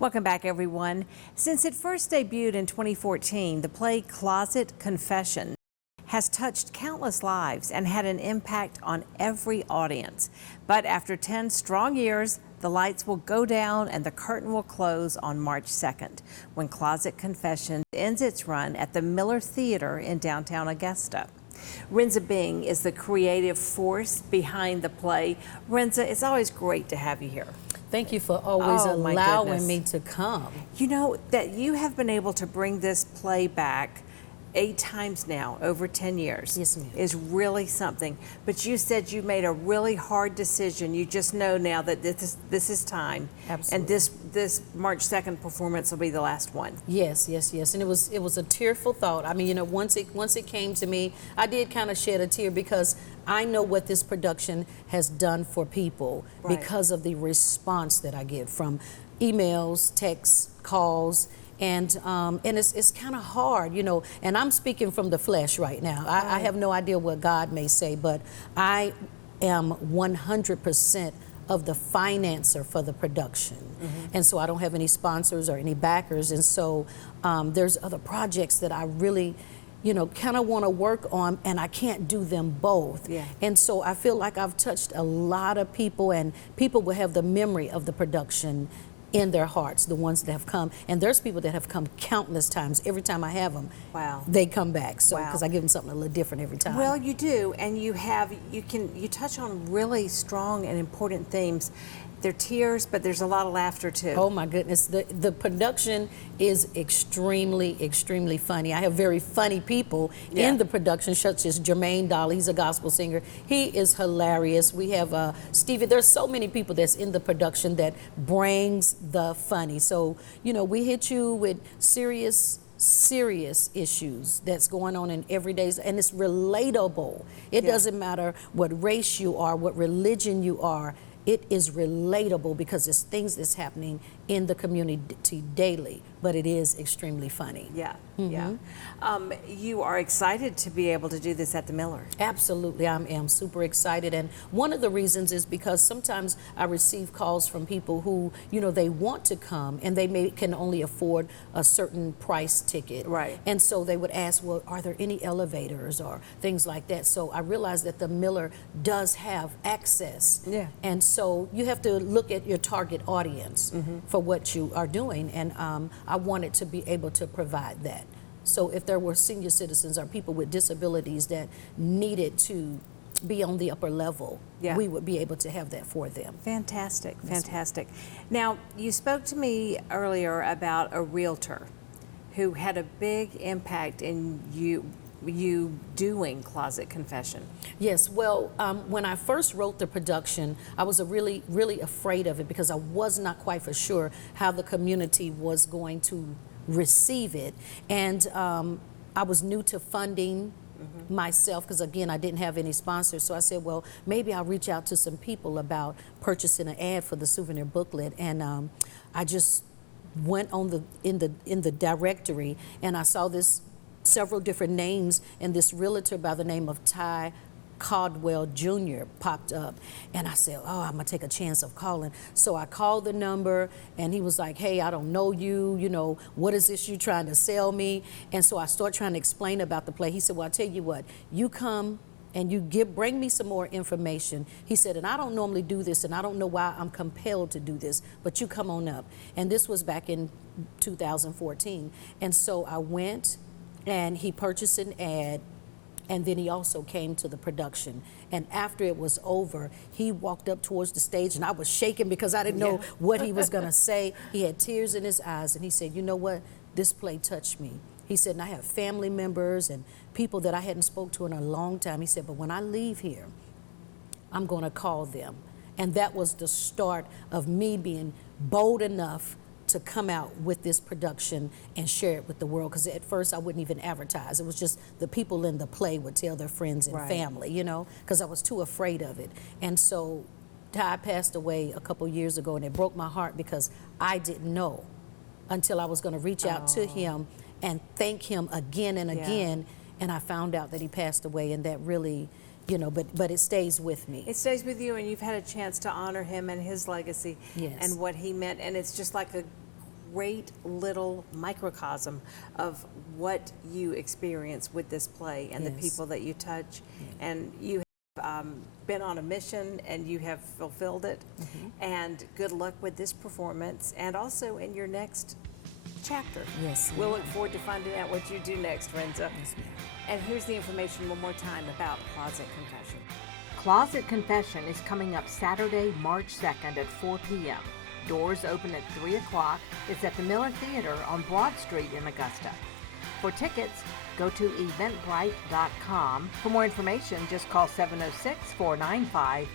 Welcome back, everyone. Since it first debuted in 2014, the play Clozet Confession has touched countless lives and had an impact on every audience. But after 10 strong years, the lights will go down and the curtain will close on March 2nd, when Clozet Confession ends its run at the Miller Theater in downtown Augusta. Renza Bing is the creative force behind the play. Renza, it's always great to have you here. Thank you for always allowing me to come. You know that you have been able to bring this play back 8 times now, over 10 years. Yes, ma'am. Is really something. But you said you made a really hard decision. You just know now that this is time. Absolutely. And this March 2nd performance will be the last one. Yes, yes, yes. And it was a tearful thought. I mean, you know, once it came to me, I did kind of shed a tear because I know what this production has done for people because of the response that I get from emails, texts, calls. And it's kind of hard, you know, and I'm speaking from the flesh right now. I have no idea what God may say, but I am 100% of the financer for the production. And so I don't have any sponsors or any backers. And so there's other projects that I really, you know, kind of want to work on, and I can't do them both. And so I feel like I've touched a lot of people, and people will have the memory of the production in their hearts, the ones that have come. And there's people that have come countless times. Every time I have them, they come back. So because I give them something a little different every time. Well, you do, and you touch on really strong and important themes. They're tears, but there's a lot of laughter too. Oh my goodness, the production is extremely, extremely funny. I have very funny people in the production, such as Jermaine Dolly. He's a gospel singer. He is hilarious. We have Stevie. There's so many people that's in the production that brings the funny. So, you know, we hit you with serious issues that's going on in everyday, and it's relatable. It doesn't matter what race you are, what religion you are. It is relatable because it's things that's happening in the community daily, but it is extremely funny. You are excited to be able to do this at the Miller. Absolutely, I am super excited, and one of the reasons is because sometimes I receive calls from people who, you know, they want to come and they can only afford a certain price ticket. And so they would ask, well, are there any elevators or things like that? So I realized that the Miller does have access. And so you have to look at your target audience for what you are doing, and I wanted to be able to provide that. So if there were senior citizens or people with disabilities that needed to be on the upper level, we would be able to have that for them. Fantastic, fantastic. Now, you spoke to me earlier about a realtor who had a big impact in you doing Clozet Confession. Yes, well, when I first wrote the production, I was really, really afraid of it because I was not quite for sure how the community was going to receive it. And I was new to funding myself because, again, I didn't have any sponsors. So I said, well, maybe I'll reach out to some people about purchasing an ad for the souvenir booklet. And I just went on in the directory, and I saw several different names, and this realtor by the name of Ty Caldwell Jr. popped up, and I said, oh, I'm gonna take a chance of calling. So I called the number, and he was like, hey, I don't know you, you know, what is this you trying to sell me? And so I started trying to explain about the play. He said, well, I'll tell you what, you come and you bring me some more information. He said, and I don't normally do this, and I don't know why I'm compelled to do this, but you come on up. And this was back in 2014. And so I went, and he purchased an ad, and then he also came to the production. And after it was over, he walked up towards the stage, and I was shaking because I didn't know what he was gonna say. He had tears in his eyes, and he said, you know what, this play touched me. He said, and I have family members and people that I hadn't spoke to in a long time. He said, but when I leave here, I'm gonna call them. And that was the start of me being bold enough to come out with this production and share it with the world, because at first I wouldn't even advertise. It was just the people in the play would tell their friends and family, you know, because I was too afraid of it. And so Ty passed away a couple years ago, and it broke my heart because I didn't know until I was going to reach out to him and thank him again and again, and I found out that he passed away, and that really, you know, but it stays with me. It stays with you, and you've had a chance to honor him and his legacy and what he meant, and it's just like great little microcosm of what you experience with this play and the Yes. people that you touch. And you have been on a mission and you have fulfilled it. And good luck with this performance and also in your next chapter. Yes, We'll ma'am. look forward to finding out what you do next, Renza. Yes, ma'am. And here's the information one more time about Closet Confession. Closet Confession is coming up Saturday, March 2nd at 4 p.m. Doors open at 3 o'clock. It's at the Miller Theater on Broad Street in Augusta. For tickets, go to eventbrite.com. For more information, just call 706-495-6279.